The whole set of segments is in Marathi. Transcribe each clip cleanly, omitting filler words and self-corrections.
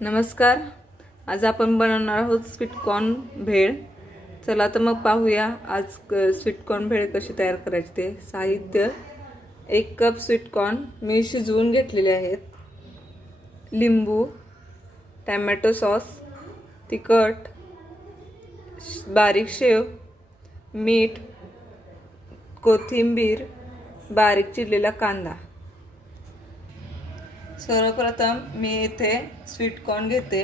नमस्कार. आज आपण बनवणार आहोत स्वीटकॉर्न भेळ. चला तर मग पाहूया आज स्वीटकॉर्न भेळ कशी तयार करायची ते. साहित्य: 1 कप स्वीटकॉर्न मी शिजवून घेतलेले आहेत, लिंबू, टोमॅटो सॉस, तिखट, बारीक शेव, मीठ, कोथिंबीर, बारीक चिरलेला कांदा. सर्वप्रथम मी इथे स्वीटकॉर्न घेते.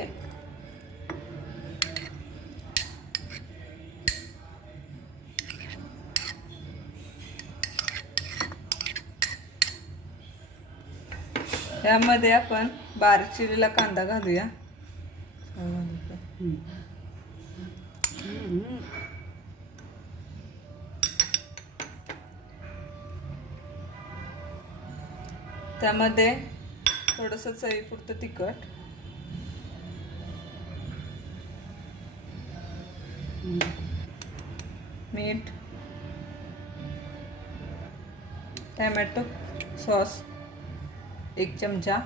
यामध्ये आपण बारीक चिरलेला कांदा घालूया. त्यामध्ये थोडंसं चवीपुरतं तिखट, मीठ, टोमॅटो सॉस 1 चमचा,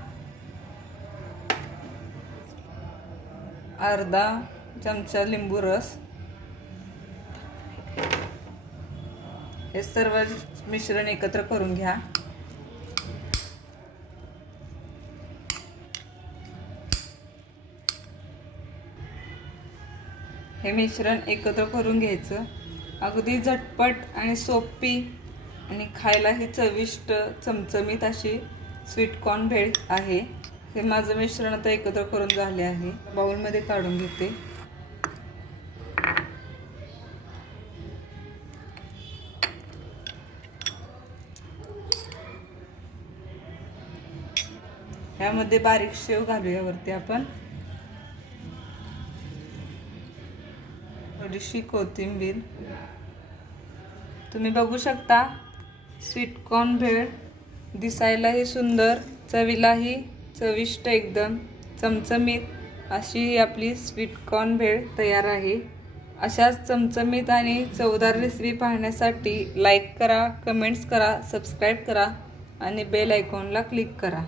अर्धा चमचा लिंबू रस. हे सर्व मिश्रण एकत्र करून घ्या. हे मिश्रण एकत्र करून घ्यायचं. अगदी झटपट आणि सोपी आणि खायलाही चविष्ट चमचमीत अशी स्वीटकॉर्न भेळ आहे. हे माझं मिश्रण आता एकत्र करून झाले आहे. बाउलमध्ये काढून घेते. यामध्ये बारीक शेव घालूया वरती आपण. थोडीशी कोथिंबीर. तुम्ही बघू शकता स्वीटकॉर्न भेळ दिसायलाही सुंदर, चवीलाही चविष्ट, एकदम चमचमीत अशी ही आपली स्वीटकॉर्न भेळ तयार आहे. अशाच चमचमीत आणि चवदार रेसिपी पाहण्यासाठी लाईक करा, कमेंट्स करा, सबस्क्राईब करा आणि बेल आयकॉनला क्लिक करा.